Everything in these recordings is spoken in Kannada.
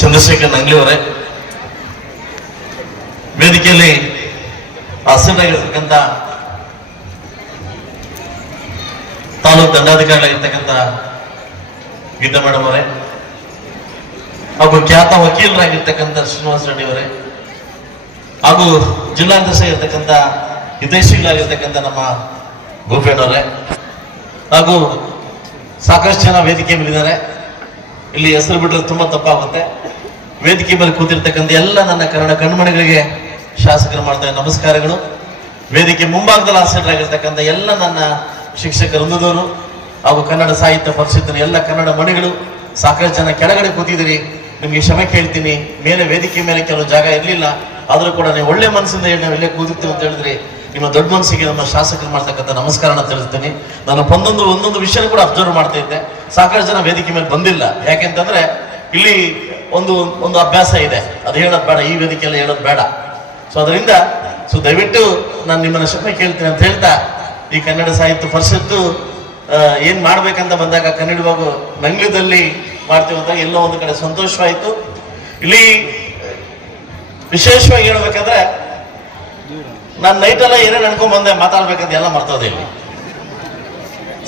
ಚಂದ್ರಶೇಖರ್ ನಂಗ್ಲಿ ಅವರೇ ವೇದಿಕೆಯಲ್ಲಿ ಹಸಿರಾಗಿರ್ತಕ್ಕಂಥ ತಾಲೂಕು ದಂಡಾಧಿಕಾರಿಗಳಾಗಿರ್ತಕ್ಕಂಥ ಗೀತಾ ಮೇಡಮ್ ಅವರೇ ಹಾಗೂ ಖ್ಯಾತ ವಕೀಲರಾಗಿರ್ತಕ್ಕಂಥ ಶ್ರೀನಿವಾಸ ರೆಡ್ಡಿ ಅವರೇ ಹಾಗೂ ಜಿಲ್ಲಾಧ್ಯಕ್ಷ ಇರ್ತಕ್ಕಂಥ ಹಿತೈಷಿಗಳಾಗಿರ್ತಕ್ಕಂಥ ನಮ್ಮ ಭೂಪೇನವರೇ ಹಾಗೂ ಸಾಕಷ್ಟು ಜನ ವೇದಿಕೆ ಮೇಲಿದ್ದಾರೆ. ಇಲ್ಲಿ ಹೆಸರು ಬಿಟ್ಟರೆ ತುಂಬಾ ತಪ್ಪಾಗುತ್ತೆ. ವೇದಿಕೆ ಮೇಲೆ ಕೂತಿರ್ತಕ್ಕಂಥ ಎಲ್ಲ ನನ್ನ ಕನ್ನಡ ಕಣ್ಮಣಿಗಳಿಗೆ ಶಾಸಕರು ಮಾಡ್ತಾ ನಮಸ್ಕಾರಗಳು. ವೇದಿಕೆ ಮುಂಭಾಗದಲ್ಲಿ ಆಸೀನರಾಗಿರ್ತಕ್ಕಂಥ ಎಲ್ಲ ನನ್ನ ಶಿಕ್ಷಕ ವೃಂದದವರು ಹಾಗೂ ಕನ್ನಡ ಸಾಹಿತ್ಯ ಪರಿಷತ್ತಿನ ಎಲ್ಲ ಕನ್ನಡ ಮಣಿಗಳು, ಸಾಕಷ್ಟು ಜನ ಕೆಳಗಡೆ ಕೂತಿದ್ದೀರಿ. ನಿಮಗೆ ಕ್ಷಮೆ ಕೇಳ್ತೀನಿ. ಮೇಲೆ ವೇದಿಕೆ ಮೇಲೆ ಕೆಲವು ಜಾಗ ಇರಲಿಲ್ಲ. ಆದರೂ ಕೂಡ ನೀವು ಒಳ್ಳೆ ಮನಸ್ಸಿಂದ ಹೇಳಿ ಇಲ್ಲೇ ಕೂತಿರ್ತೀವಿ ಅಂತ ಹೇಳಿದ್ರಿ ನಿಮ್ಮ ದೊಡ್ಡ ಮನಸ್ಸಿಗೆ ನಮ್ಮ ಶಾಸಕರು ಮಾಡ್ತಕ್ಕಂಥ ನಮಸ್ಕಾರನ ತಿಳಿಸ್ತೀನಿ. ನಾನು ಒಂದೊಂದು ಒಂದೊಂದು ವಿಷಯ ಕೂಡ ಅಬ್ಸರ್ವ್ ಮಾಡ್ತಾ ಇದ್ದೆ. ಸಾಕಷ್ಟು ಜನ ವೇದಿಕೆ ಮೇಲೆ ಬಂದಿಲ್ಲ. ಯಾಕೆಂತಂದ್ರೆ ಇಲ್ಲಿ ಒಂದು ಒಂದು ಅಭ್ಯಾಸ ಇದೆ. ಅದು ಹೇಳೋದು ಬೇಡ, ಈ ವೇದಿಕೆಯಲ್ಲಿ ಹೇಳೋದು ಬೇಡ. ಸೊ ಅದರಿಂದ ಸೊ ದಯವಿಟ್ಟು ನಾನು ನಿಮ್ಮನ್ನು ಕ್ಷಮೆ ಕೇಳ್ತೀನಿ ಅಂತ ಹೇಳ್ತಾ, ಈ ಕನ್ನಡ ಸಾಹಿತ್ಯ ಪರಿಷತ್ತು ಏನು ಮಾಡ್ಬೇಕಂತ ಬಂದಾಗ ಕನ್ನಡವಾಗು ಮಂಗ್ಳದಲ್ಲಿ ಮಾಡ್ತೀವಿ ಅಂದಾಗ ಎಲ್ಲೋ ಒಂದು ಕಡೆ ಸಂತೋಷವಾಯಿತು. ಇಲ್ಲಿ, ವಿಶೇಷವಾಗಿ ಹೇಳ್ಬೇಕಂದ್ರೆ, ನಾನು ನೈಟ್ ಎಲ್ಲ ಏನೇನು ಅನ್ಕೊಂಡ್ ಬಂದೆ ಮಾತಾಡ್ಬೇಕಂತ ಎಲ್ಲ ಮರ್ತೋದೆ ಇಲ್ಲಿ.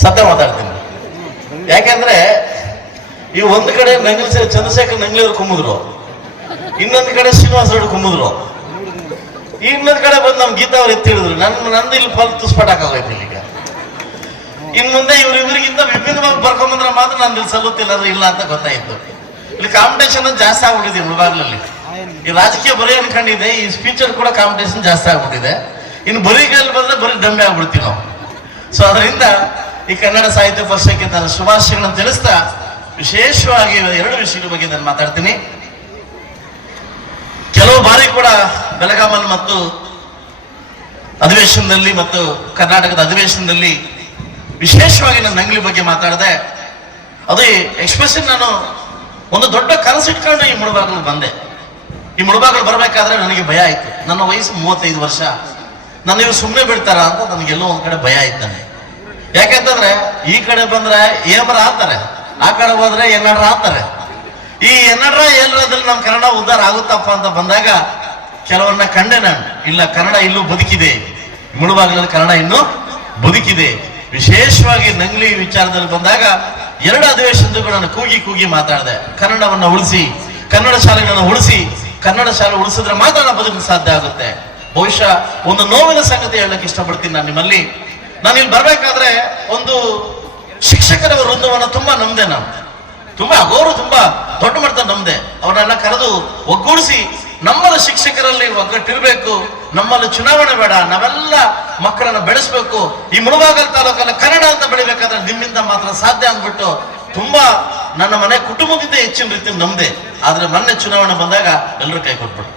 ಸತ್ಯ ಮಾತಾಡ್ತೀನಿ. ಯಾಕೆಂದ್ರೆ ಈ ಒಂದು ಕಡೆ ನಂಗ್ಲಿ ಚಂದ್ರಶೇಖರ್ ನಂಗ್ಲಿ ಅವ್ರು ಕುಮ್ಮಿದ್ರು. ಇನ್ನೊಂದು ಕಡೆ ಶ್ರೀನಿವಾಸ ರೆಡ್ಡಿ ಕುಮ್ಮಿದ್ರು. ಇನ್ನೊಂದು ಕಡೆ ಬಂದು ನಮ್ ಗೀತಾ ಅವ್ರು ಎತ್ತಿ ಹಿಡಿದ್ರು. ನನ್ ನಂದು ಇಲ್ಲಿ ಫಲ್ ತುಸ್ಪಾಟ್ ಆಗೋಯ್ತು ಇಲ್ಲಿ ಇನ್ ಮುಂದೆ ಇವ್ರಿಬ್ರಿಗಿಂತ ವಿಭಿನ್ನವಾಗಿ ಬರ್ಕೊಂಬಂದ್ರೆ ಮಾತ್ರ ನಾನು ಇಲ್ಲಿ ಸಲ್ಲುತ್ತಿಲ್ಲ ಅಂದ್ರೆ ಇಲ್ಲ ಅಂತ ಗೊತ್ತಾಯ್ತು. ಇಲ್ಲಿ ಕಾಂಪಿಟೇಷನ್ ಜಾಸ್ತಿ ಆಗ್ಬಿಟ್ಟಿದೆ ಮುಳಬಾಗ್ಲಲ್ಲಿ ಈ ರಾಜಕೀಯ ಬರೀ ಅನ್ಕೊಂಡಿದೆ. ಈ ಸ್ಪೀಚರ್ ಕೂಡ ಕಾಂಪಿಟೇಷನ್ ಜಾಸ್ತಿ ಆಗ್ಬಿಟ್ಟಿದೆ. ಇನ್ನು ಬರೀಗಳಲ್ಲಿ ಬಂದ್ರೆ ಬರೀ ಡಂಬೆ ಆಗ್ಬಿಡ್ತೀವಿ ನಾವು. ಸೊ ಅದರಿಂದ ಈ ಕನ್ನಡ ಸಾಹಿತ್ಯ ಪರಿಷತ್ಗೆ ತನ್ನ ಶುಭಾಶಯಗಳನ್ನು ತಿಳಿಸ್ತಾ ವಿಶೇಷವಾಗಿ ಎರಡು ವಿಷಯಗಳ ಬಗ್ಗೆ ನಾನು ಮಾತಾಡ್ತೀನಿ. ಕೆಲವು ಬಾರಿ ಕೂಡ ಬೆಳಗಾಮಲ್ಲಿ ಮತ್ತು ಅಧಿವೇಶನದಲ್ಲಿ ಮತ್ತು ಕರ್ನಾಟಕದ ಅಧಿವೇಶನದಲ್ಲಿ ವಿಶೇಷವಾಗಿ ನಾನು ನಂಗ್ಲಿ ಬಗ್ಗೆ ಮಾತಾಡಿದೆ, ಅದು ಎಕ್ಸ್ಪ್ರೆಷನ್ ನಾನು ಒಂದು ದೊಡ್ಡ ಕನಸಿಟ್ಕೊಂಡು ಈ ಮುಳುಬಾಗಲು ಬಂದೆ. ಈ ಮುಳುಬಾಗಲು ಬರಬೇಕಾದ್ರೆ ನನಗೆ ಭಯ ಆಯ್ತು. ನನ್ನ ವಯಸ್ಸು ಮೂವತ್ತೈದು ವರ್ಷ. ನನ್ನ ಇವ್ರು ಸುಮ್ಮನೆ ಬಿಡ್ತಾರ ಅಂತ ನನಗೆಲ್ಲೋ ಒಂದು ಕಡೆ ಭಯ ಆಯ್ತಾನೆ ಯಾಕೆಂತಂದ್ರೆ ಈ ಕಡೆ ಬಂದ್ರೆ ಏಮರ ಆತಾರೆ ಆ ಕಡೆ ಹೋದ್ರೆ ಎನ್ನಡ್ರ ಆತಾರೆ ಈ ಎನ್ನಡ್ರ ಎಲ್ಲರದ್ರಲ್ಲಿ ನಮ್ಮ ಕನ್ನಡ ಉದ್ಧಾರ ಆಗುತ್ತಪ್ಪ ಅಂತ ಬಂದಾಗ ಕೆಲವನ್ನ ಕಂಡೆ ನಾನು. ಇಲ್ಲ, ಕನ್ನಡ ಇಲ್ಲೂ ಬದುಕಿದೆ. ಮುಳುಬಾಗಿಲಲ್ಲಿ ಕನ್ನಡ ಇನ್ನೂ ಬದುಕಿದೆ. ವಿಶೇಷವಾಗಿ ನಂಗ್ಲಿ ವಿಚಾರದಲ್ಲಿ ಬಂದಾಗ ಎರಡು ಅಧಿವೇಶನದಲ್ಲೂ ನಾನು ಕೂಗಿ ಕೂಗಿ ಮಾತಾಡಿದೆ. ಕನ್ನಡವನ್ನ ಉಳಿಸಿ, ಕನ್ನಡ ಶಾಲೆಗಳನ್ನು ಉಳಿಸಿ, ಕನ್ನಡ ಶಾಲೆ ಉಳಿಸಿದ್ರೆ ಮಾತ್ರ ನಾನು ಬದುಕಲು ಸಾಧ್ಯ ಆಗುತ್ತೆ. ಬಹುಶಃ ಒಂದು ನೋವಿನ ಸಂಗತಿ ಹೇಳಕ್ ಇಷ್ಟಪಡ್ತೀನಿ ನಾನು ನಿಮ್ಮಲ್ಲಿ. ನಾನು ಇಲ್ಲಿ ಬರ್ಬೇಕಾದ್ರೆ ಒಂದು ಶಿಕ್ಷಕರ ವೃಂದವನ್ನು ತುಂಬಾ ನಂಬಿದೆ ನಾವು. ತುಂಬಾ, ಅವರು ತುಂಬಾ ದೊಡ್ಡ ಮಟ್ಟದ ನಂಬಿದೆ ಅವರನ್ನ ಕರೆದು ಒಗ್ಗೂಡಿಸಿ, ನಮ್ಮಲ್ಲಿ ಶಿಕ್ಷಕರಲ್ಲಿ ಒಗ್ಗಟ್ಟಿರ್ಬೇಕು, ನಮ್ಮಲ್ಲಿ ಚುನಾವಣೆ ಬೇಡ, ನಾವೆಲ್ಲ ಮಕ್ಕಳನ್ನ ಬೆಳೆಸ್ಬೇಕು. ಈ ಮುಳುಬಾಗಲ್ ತಾಲೂಕಲ್ಲಿ ಕನ್ನಡ ಅಂತ ಬೆಳಿಬೇಕಾದ್ರೆ ನಿಮ್ಮಿಂದ ಮಾತ್ರ ಸಾಧ್ಯ ಅಂದ್ಬಿಟ್ಟು ತುಂಬಾ ನನ್ನ ಮನೆ ಕುಟುಂಬದಿಂದ ಹೆಚ್ಚಿನ ರೀತಿ ನಮ್ದೆ. ಆದ್ರೆ ಮೊನ್ನೆ ಚುನಾವಣೆ ಬಂದಾಗ ಎಲ್ಲರೂ ಕೈ ಕೊಟ್ಬಿಟ್ಟು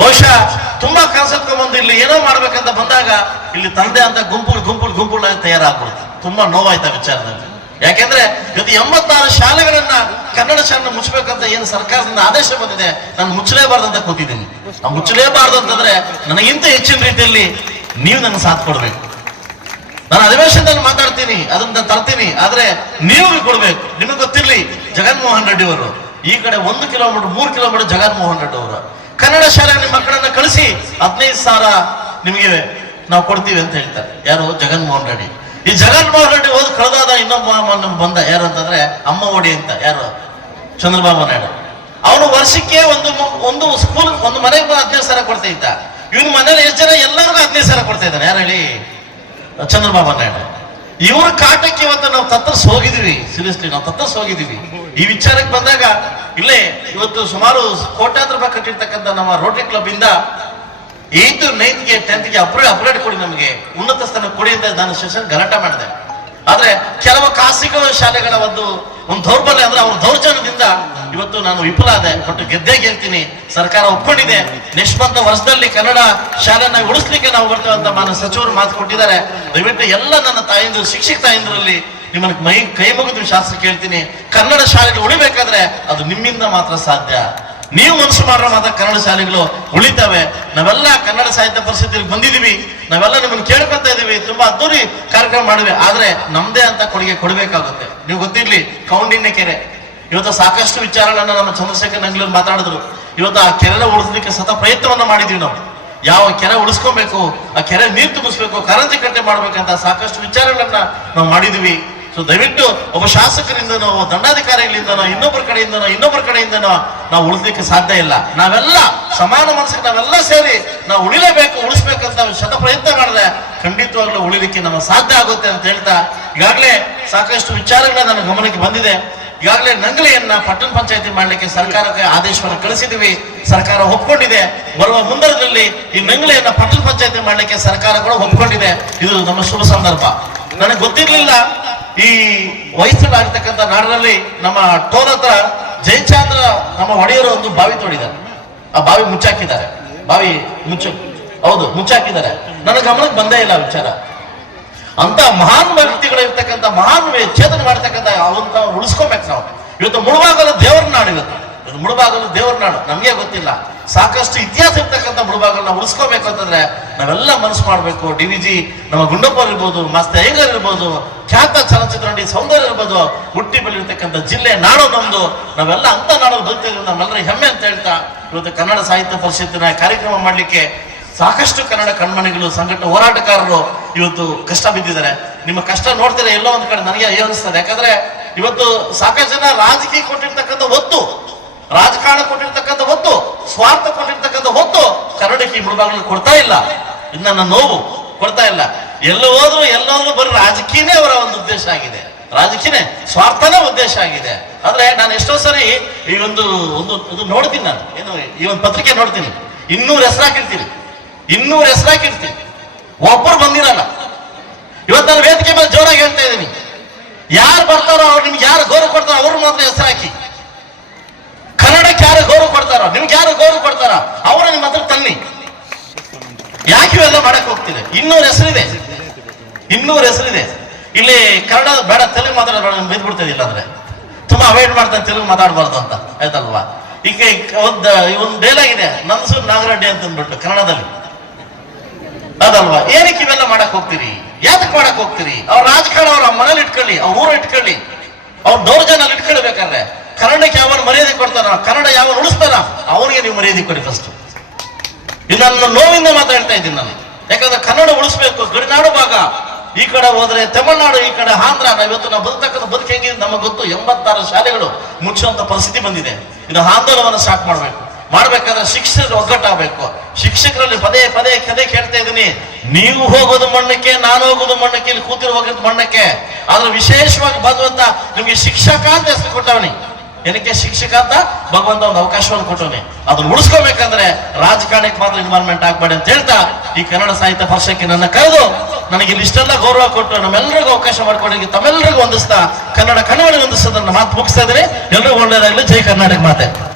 ಬಹುಶಃ ತುಂಬಾ ಕನಸತ್ಕೊಂಡ್ಬಂದು ಇಲ್ಲಿ ಏನೋ ಮಾಡ್ಬೇಕಂತ ಬಂದಾಗ ಇಲ್ಲಿ ತಂದೆ ಅಂತ ಗುಂಪು ಗುಂಪು ಗುಂಪುಗಳಾಗಿ ತಯಾರಾಗ್ಬಿಡುತ್ತೆ. ತುಂಬಾ ನೋವಾಯ್ತಾ ವಿಚಾರದಲ್ಲಿ. ಯಾಕೆಂದ್ರೆ ಇವತ್ತು ಎಂಬತ್ತಾರು ಶಾಲೆಗಳನ್ನ ಕನ್ನಡ ಶಾಲೆ ಮುಚ್ಚಬೇಕಂತ ಏನು ಸರ್ಕಾರದಿಂದ ಆದೇಶ ಬಂದಿದೆ, ನಾನು ಮುಚ್ಚಲೇಬಾರ್ದು ಅಂತ ಕೂತಿದ್ದೀನಿ. ಮುಚ್ಚಲೇಬಾರ್ದು ಅಂತಂದ್ರೆ ನನಗಿಂತ ಹೆಚ್ಚಿನ ರೀತಿಯಲ್ಲಿ ನೀವು ನನ್ನ ಸಾಥ್ ಕೊಡ್ಬೇಕು. ನಾನು ಅಧಿವೇಶನದಲ್ಲಿ ಮಾತಾಡ್ತೀನಿ, ಅದನ್ನ ತರ್ತೀನಿ, ಆದ್ರೆ ನೀವು ಕೊಡ್ಬೇಕು. ನಿಮಗೆ ಗೊತ್ತಿರ್ಲಿ, ಜಗನ್ಮೋಹನ್ ರೆಡ್ಡಿ ಅವರು ಈ ಕಡೆ ಒಂದು ಕಿಲೋಮೀಟರ್, ಮೂರು ಕಿಲೋಮೀಟರ್ ಜಗನ್ಮೋಹನ್ ರೆಡ್ಡಿ ಅವರು. ಕನ್ನಡ ಶಾಲೆ ನಿಮ್ಮ ಮಕ್ಕಳನ್ನ ಕಳಿಸಿ ಹದಿನೈದು ಸಾವಿರ ನಿಮಗೆ ನಾವು ಕೊಡ್ತೀವಿ ಅಂತ ಹೇಳ್ತಾರೆ. ಯಾರು? ಜಗನ್ಮೋಹನ್ ರೆಡ್ಡಿ. ಈ ಜಗನ್ಮೋಹನ್ ರೆಡ್ಡಿ ಓದ್ ಕಳೆದಾದ ಇನ್ನೊಬ್ಬ ನಮ್ಗೆ ಬಂದ. ಯಾರು ಅಂತಂದ್ರೆ ಅಮ್ಮ ಓಡಿ ಅಂತ. ಯಾರು? ಚಂದ್ರಬಾಬು ನಾಯ್ಡು. ಅವನು ವರ್ಷಕ್ಕೆ ಒಂದು ಒಂದು ಸ್ಕೂಲ್ ಒಂದು ಮನೆಗೆ ಹದಿನೈದು ಸಾವಿರ ಕೊಡ್ತಾ ಇದ್ದ. ಇವನ್ ಮನೇಲಿ ಎಷ್ಟು ಜನ? ಎಲ್ಲರಿಗೂ ಹದಿನೈದು ಸಾವಿರ ಕೊಡ್ತಾ ಇದ್ದಾನೆ. ಯಾರು ಹೇಳಿ? ಚಂದ್ರಬಾಬು ನಾಯ್ಡು. ಇವ್ರ ಕಾಟಕ್ಕೆ ಇವತ್ತು ನಾವು ತತ್ತರ್ಸ್ ಹೋಗಿದೀವಿ ಸೀರಿಯಸ್ಲಿ ನಾವು ತತ್ತರ್ಸ್ ಹೋಗಿದೀವಿ ಈ ವಿಚಾರಕ್ಕೆ ಬಂದಾಗ, ಇಲ್ಲೇ ಇವತ್ತು ಸುಮಾರು ಕೋಟ್ಯಾಂತರ ರೂಪಾಯಿ ಕಟ್ಟಿರ್ತಕ್ಕಂಥ ನಮ್ಮ ರೋಟರಿ ಕ್ಲಬ್ ಇಂದ ಏಯ್ತ್ ನೈನ್ತ್ಗೆ ಟೆಂತ್ಗೆ ಅಪ್ರೇ ಅಪ್ಗ್ರೇಡ್ ಕೊಡಿ ನಮಗೆ. ಉನ್ನತ ಸ್ಥಾನ ಕೊಡಿ ಅಂತ ನಾನು ಸೆಷನ್ ಗಲಾಟೆ ಮಾಡಿದೆ. ಆದ್ರೆ ಕೆಲವು ಖಾಸಗಿ ಶಾಲೆಗಳ ಒಂದು ಒಂದು ದೌರ್ಬಲ್ಯ ಅಂದ್ರೆ ಅವ್ರ ದೌರ್ಜನ್ಯದಿಂದ ಇವತ್ತು ನಾನು ವಿಫಲ ಆದೆ. ಬಟ್ ಗೆದ್ದೇ ಗೆಲ್ತೀನಿ. ಸರ್ಕಾರ ಒಪ್ಕೊಂಡಿದೆ. ನೆಕ್ಸ್ಟ್ ಮಂತ್ ವರ್ಷದಲ್ಲಿ ಕನ್ನಡ ಶಾಲೆನ ಉಳಿಸ್ಲಿಕ್ಕೆ ನಾವು ಬರ್ತೇವೆ ಅಂತ ಮಾನ ಸಚಿವರು ಮಾತು ಕೊಟ್ಟಿದ್ದಾರೆ. ದಯವಿಟ್ಟು ಎಲ್ಲ ನನ್ನ ತಾಯಂದಿರು, ಶಿಕ್ಷಕ ತಾಯಂದಿರಲ್ಲಿ ನಿಮ್ಮನ್ನ ಮೈ ಕೈ ಮುಗಿದು ಶಾಸ್ತ್ರ ಕೇಳ್ತೀನಿ. ಕನ್ನಡ ಶಾಲೆಗಳು ಉಳಿಬೇಕಾದ್ರೆ ಅದು ನಿಮ್ಮಿಂದ ಮಾತ್ರ ಸಾಧ್ಯ. ನೀವು ಮನಸ್ಸು ಮಾಡ್ರೆ ಮಾತ್ರ ಕನ್ನಡ ಶಾಲೆಗಳು ಉಳಿತಾವೆ. ನಾವೆಲ್ಲ ಕನ್ನಡ ಸಾಹಿತ್ಯ ಪರಿಸ್ಥಿತಿಗೆ ಬಂದಿದ್ದೀವಿ. ನಾವೆಲ್ಲ ನಿಮ್ಮನ್ನು ಕೇಳ್ಕೊತಾ ಇದ್ದೀವಿ. ತುಂಬಾ ಅದ್ದೂರಿ ಕಾರ್ಯಕ್ರಮ ಮಾಡಿವೆ. ಆದ್ರೆ ನಮ್ದೇ ಅಂತ ಕೊಡುಗೆ ಕೊಡ್ಬೇಕಾಗುತ್ತೆ. ನೀವು ಗೊತ್ತಿರ್ಲಿ ಕೌಂಡಿನ ಕೆರೆ. ಇವತ್ತು ಸಾಕಷ್ಟು ವಿಚಾರಗಳನ್ನ ನಮ್ಮ ಚಂದ್ರಶೇಖರ್ ನಂಗ್ಲೂರ್ ಮಾತಾಡಿದ್ರು. ಇವತ್ತು ಆ ಕೆರೆ ಉಳಿಸಲಿಕ್ಕೆ ಸತ ಪ್ರಯತ್ನವನ್ನ ಮಾಡಿದ್ವಿ ನಾವು. ಯಾವ ಕೆರೆ ಉಳಿಸ್ಕೊಬೇಕು, ಆ ಕೆರೆ ನೀರು ತುಂಬಿಸ್ಬೇಕು ಕರಂತಿ ಕಟ್ಟೆ ಮಾಡ್ಬೇಕಂತ ಸಾಕಷ್ಟು ವಿಚಾರಗಳನ್ನ ನಾವು ಮಾಡಿದ್ವಿ. ಸೊ ದಯವಿಟ್ಟು ಒಬ್ಬ ಶಾಸಕರಿಂದನೋ ನಾವು ದಂಡಾಧಿಕಾರಿಗಳಿಂದ ಇನ್ನೊಬ್ಬರ ಕಡೆಯಿಂದನೋ ಇನ್ನೊಬ್ಬರ ಕಡೆಯಿಂದನೋ ನಾವು ಉಳಿದಕ್ಕೆ ಸಾಧ್ಯ ಇಲ್ಲ. ನಾವೆಲ್ಲ ಸಮಾನ ಮನಸ್ಸಿಗೆ ನಾವೆಲ್ಲ ಸೇರಿ ನಾವು ಉಳಿಲೇಬೇಕು, ಉಳಿಸ್ಬೇಕಂತ ಶತ ಪ್ರಯತ್ನ ಮಾಡಿದ್ರೆ ಖಂಡಿತವಾಗ್ಲೂ ಉಳಿಲಿಕ್ಕೆ ನಮ್ಮ ಸಾಧ್ಯ ಆಗುತ್ತೆ ಅಂತ ಹೇಳ್ತಾ, ಈಗಾಗಲೇ ಸಾಕಷ್ಟು ವಿಚಾರಗಳ ನನ್ನ ಗಮನಕ್ಕೆ ಬಂದಿದೆ. ಈಗಾಗಲೇ ನಂಗಲೆಯನ್ನ ಪಟ್ಟಣ ಪಂಚಾಯತಿ ಮಾಡಲಿಕ್ಕೆ ಸರ್ಕಾರಕ್ಕೆ ಆದೇಶವನ್ನು ಕಳಿಸಿದ್ವಿ ಸರ್ಕಾರ ಒಪ್ಕೊಂಡಿದೆ. ಬರುವ ಮುಂದರದಲ್ಲಿ ಈ ನಂಗಲೆಯನ್ನ ಪಟ್ಟಣ ಪಂಚಾಯತಿ ಮಾಡಲಿಕ್ಕೆ ಸರ್ಕಾರ ಕೂಡ ಒಪ್ಕೊಂಡಿದೆ. ಇದು ನಮ್ಮ ಶುಭ ಸಂದರ್ಭ. ನನಗೆ ಗೊತ್ತಿರ್ಲಿಲ್ಲ. ಈ ವಯಸ್ಸಲ್ಲಾಗಿರ್ತಕ್ಕಂಥ ನಾಡಿನಲ್ಲಿ ನಮ್ಮ ಟೋಲ್ ಹತ್ರ ಜಯಚಾಂದ್ರ ನಮ್ಮ ಒಡೆಯರು ಒಂದು ಬಾವಿ ತೋಡಿದ್ದಾರೆ. ಆ ಬಾವಿ ಮುಚ್ಚಾಕಿದ್ದಾರೆ. ಬಾವಿ ಮುಚ್ಚ, ಹೌದು, ಮುಚ್ಚಾಕಿದ್ದಾರೆ. ನನ್ನ ಗಮನಕ್ಕೆ ಬಂದೇ ಇಲ್ಲ ವಿಚಾರ. ಅಂತ ಮಹಾನ್ ವ್ಯಕ್ತಿಗಳು ಇರ್ತಕ್ಕಂಥ ಮಹಾನ್ ಚೇತನ ಮಾಡ್ತಕ್ಕಂಥ ಅವಂತ ಉಳಿಸ್ಕೋಬೇಕು ನಾವು. ಇವತ್ತು ಮುಳುಬಾಗಲು ದೇವರ ನಾಡು ಇದು ಮುಳುಬಾಗಲು ದೇವರ ನಾಡು. ನಮಗೆ ಗೊತ್ತಿಲ್ಲ. ಸಾಕಷ್ಟು ಇತಿಹಾಸ ಇರ್ತಕ್ಕಂಥ ಮುಳುಬಾಗಲನ್ನ ಉಳಿಸ್ಕೋಬೇಕು ಅಂತಂದ್ರೆ ನಾವೆಲ್ಲ ಮನಸ್ಸು ಮಾಡಬೇಕು. ಡಿ ವಿ ಜಿ ನಮ್ಮ ಗುಂಡಪ್ಪರ್ ಇರ್ಬೋದು ಮಸ್ತ್ ಇರ್ಬೋದು, ಖ್ಯಾತ ಚಲನಚಿತ್ರ ನಟಿ ಸೌಂದರ್ಯ ಇರ್ಬೋದು, ಹುಟ್ಟಿ ಬೆಳೆದಿರ್ತಕ್ಕಂಥ ಜಿಲ್ಲೆ ನಾಡು ನಮ್ದು. ನಾವೆಲ್ಲ ಅಂತ ನಾಡು ಬದುಕಿದ್ರೆ ನಮ್ಮೆಲ್ಲರ ಹೆಮ್ಮೆ ಅಂತ ಹೇಳ್ತಾ ಇವತ್ತು ಕನ್ನಡ ಸಾಹಿತ್ಯ ಪರಿಷತ್ತಿನ ಕಾರ್ಯಕ್ರಮ ಮಾಡಲಿಕ್ಕೆ ಸಾಕಷ್ಟು ಕನ್ನಡ ಕಣ್ಮಣಿಗಳು, ಸಂಘಟನೆ ಹೋರಾಟಗಾರರು ಇವತ್ತು ಕಷ್ಟ ಬಿದ್ದಿದ್ದಾರೆ. ನಿಮ್ಮ ಕಷ್ಟ ನೋಡ್ತೀರಾ ಎಲ್ಲೋ ಒಂದು ಕಡೆ ನನಗೆ ಅನಿಸ್ತದೆ. ಯಾಕಂದ್ರೆ ಇವತ್ತು ಸಾಕಷ್ಟು ಜನ ರಾಜಕೀಯ ಕೊಟ್ಟಿರ್ತಕ್ಕಂಥ ಒತ್ತು ರಾಜಕಾರಣ ಕೊಟ್ಟಿರ್ತಕ್ಕಂಥ ಹೊತ್ತು, ಸ್ವಾರ್ಥ ಕೊಟ್ಟಿರ್ತಕ್ಕಂಥ ಹೊತ್ತು ಕನ್ನಡಕ್ಕೆ ಮುಳುಬಾಗಿಲು ಕೊಡ್ತಾ ಇಲ್ಲ. ಇದು ನನ್ನ ನೋವು ಕೊಡ್ತಾ ಇಲ್ಲ. ಎಲ್ಲ ಹೋದ್ರು ಎಲ್ಲೋದ್ರು ಬರೀ ರಾಜಕೀಯನೇ ಅವರ ಒಂದು ಉದ್ದೇಶ ಆಗಿದೆ. ರಾಜಕೀಯನೇ ಸ್ವಾರ್ಥನೇ ಉದ್ದೇಶ ಆಗಿದೆ. ಆದ್ರೆ ನಾನು ಎಷ್ಟೋ ಸರಿ ಈ ಒಂದು ಒಂದು, ಇದು ನೋಡ್ತೀನಿ ನಾನು. ಏನು, ಈ ಒಂದು ಪತ್ರಿಕೆ ನೋಡ್ತೀನಿ. ಇನ್ನೂರು ಹೆಸರಾಕಿರ್ತೀನಿ ಇನ್ನೂರು ಹೆಸರಾಕಿರ್ತೀನಿ ಒಬ್ಬರು ಬಂದಿರಲ್ಲ. ಇವತ್ತು ನಾನು ವೇದಿಕೆ ಮೇಲೆ ಜೋರಾಗಿ ಹೇಳ್ತಾ ಇದ್ದೀನಿ. ಯಾರು ಬರ್ತಾರೋ ಅವ್ರು, ನಿಮ್ಗೆ ಯಾರು ಗೌರವ ಕೊಡ್ತಾರೋ ಅವ್ರು ಮಾತ್ರ ಹೆಸರು ಹಾಕಿ ಕನ್ನಡಕ್ಕೆ ಯಾರು ಗೌರವ ಕೊಡ್ತಾರೋ ನಿಮ್ಗೆ ಯಾರು ಗೌರವ ಕೊಡ್ತಾರೋ ಅವರ ನಿಮ್ಮ ಹತ್ರ ತನ್ನಿ ಯಾಕೆ ಇವೆಲ್ಲ ಮಾಡಕ್ ಹೋಗ್ತಿದೆ ಇನ್ನೂರು ಹೆಸರಿದೆ. ಇನ್ನೂರು ಹೆಸರಿದೆ. ಇಲ್ಲಿ ಕನ್ನಡ ಬೇಡ, ತೆಲುಗು ಮಾತಾಡೋದು ಬೇಡ ಬಿದ್ದು ಇಲ್ಲಾಂದ್ರೆ. ತುಂಬಾ ಅವಾಯ್ಡ್ ಮಾಡ್ತಾನೆ ತೆಲುಗು ಮಾತಾಡಬಾರ್ದು ಅಂತ, ಆಯ್ತಲ್ವಾ? ಈಗ ಒಂದು ಒಂದು ಡೈಲಾಗ್ ಇದೆ ನಂದಸೂರ್ ನಾಗರಡ್ಡಿ ಅಂತ ಅಂದ್ಬಿಟ್ಟು ಕನ್ನಡದಲ್ಲಿ. ಅದಲ್ವಾ? ಏನಕ್ಕೆ ಇವೆಲ್ಲ ಮಾಡಕ್ ಹೋಗ್ತೀರಿ? ಯಾತಕ್ ಮಾಡಕ್ ಹೋಗ್ತೀರಿ? ಅವ್ರ ರಾಜಕಾರಣ ಅವ್ರ ಮನೇಲಿ ಇಟ್ಕೊಳ್ಳಿ, ಅವ್ರ ಊರ ಇಟ್ಕೊಳ್ಳಿ. ಅವ್ರ ದೌರ್ಜನ್ಯ ಇಟ್ಕೊಳ್ಬೇಕಾದ್ರೆ ಕನ್ನಡಕ್ಕೆ ಯಾವನ್ ಮರ್ಯಾದೆ ಕೊಡ್ತಾರ ಕನ್ನಡ ಯಾವನ್ ಉಳಿಸ್ತಾರ ಅವನಿಗೆ ನೀವು ಮರ್ಯಾದೆ ಕೊಡಿ ಫಸ್ಟ್ ಇದನ್ನು ನೋವಿಂದ ಮಾತಾಡ್ತಾ ಇದ್ದೀನಿ ನಾನು. ಯಾಕಂದ್ರೆ ಕನ್ನಡ ಉಳಿಸ್ಬೇಕು, ಗಡಿನಾಡು ಭಾಗ. ಈ ಕಡೆ ಹೋದ್ರೆ ತಮಿಳ್ನಾಡು, ಈ ಕಡೆ ಆಂಧ್ರ ನಾವು ಇವತ್ತು ನಾವು ಬದುಕತಕ್ಕಂಥ ಬದುಕು ಹೆಂಗಿದೆ ನಮಗೆ ಗೊತ್ತು. ಎಂಬತ್ತಾರು ಶಾಲೆಗಳು ಮುಚ್ಚುವಂತ ಪರಿಸ್ಥಿತಿ ಬಂದಿದೆ. ಇದು ಆಂದೋಲನವನ್ನು ಸ್ಟಾರ್ಟ್ ಮಾಡ್ಬೇಕು. ಮಾಡ್ಬೇಕಾದ್ರೆ ಶಿಕ್ಷಕರು ಒಗ್ಗಟ್ಟಾಗಬೇಕು. ಶಿಕ್ಷಕರಲ್ಲಿ ಪದೇ ಪದೇ ಕದೇ ಕೇಳ್ತಾ ಇದ್ದೀನಿ. ನೀವು ಹೋಗೋದು ಮಣ್ಣಕ್ಕೆ, ನಾನು ಹೋಗೋದು ಮಣ್ಣಕ್ಕೆ, ಇಲ್ಲಿ ಕೂತಿರೋ ಹೋಗೋದು ಮಣ್ಣಕ್ಕೆ. ಆದ್ರೆ ವಿಶೇಷವಾಗಿ ಬಂದುವಂತ ನಿಮಗೆ ಶಿಕ್ಷಕ ಅಂತ ಹೆಸರು ಕೊಟ್ಟವನಿ. ಏನಕ್ಕೆ ಶಿಕ್ಷಕ ಅಂತ? ಭಗವಂತ ಒಂದು ಅವಕಾಶವನ್ನು ಕೊಟ್ಟವನೆ. ಅದನ್ನು ಉಳಿಸ್ಕೋಬೇಕಂದ್ರೆ ರಾಜಕಾರಣಕ್ಕೆ ಮಾತ್ರ ಇನ್ವಾಲ್ವ್ಮೆಂಟ್ ಆಗ್ಬೇಡಿ ಅಂತ ಹೇಳ್ತಾ, ಈ ಕನ್ನಡ ಸಾಹಿತ್ಯ ಪರಿಷಕ್ಕೆ ನನ್ನ ಕರೆದು ನನಗೆ ಇಲ್ಲಿ ಇಷ್ಟೆಲ್ಲ ಗೌರವ ಕೊಟ್ಟು ನಮ್ಮೆಲ್ಲರಿಗೂ ಅವಕಾಶ ಮಾಡ್ಕೊಡಿ ತಮ್ಮೆಲ್ಲರಿಗೂ ಹೊಂದಿಸ್ತಾ ಕನ್ನಡ ಕನ್ನಡ ಹೊಂದಿಸೋದನ್ನ ಮಾತು ಮುಗಿಸ್ತಾ ಇದ್ರೆ ಎಲ್ಲರೂ ಒಳ್ಳೆಯದಾಗಲಿ ಜೈ ಕರ್ನಾಟಕ ಮಾತೆ.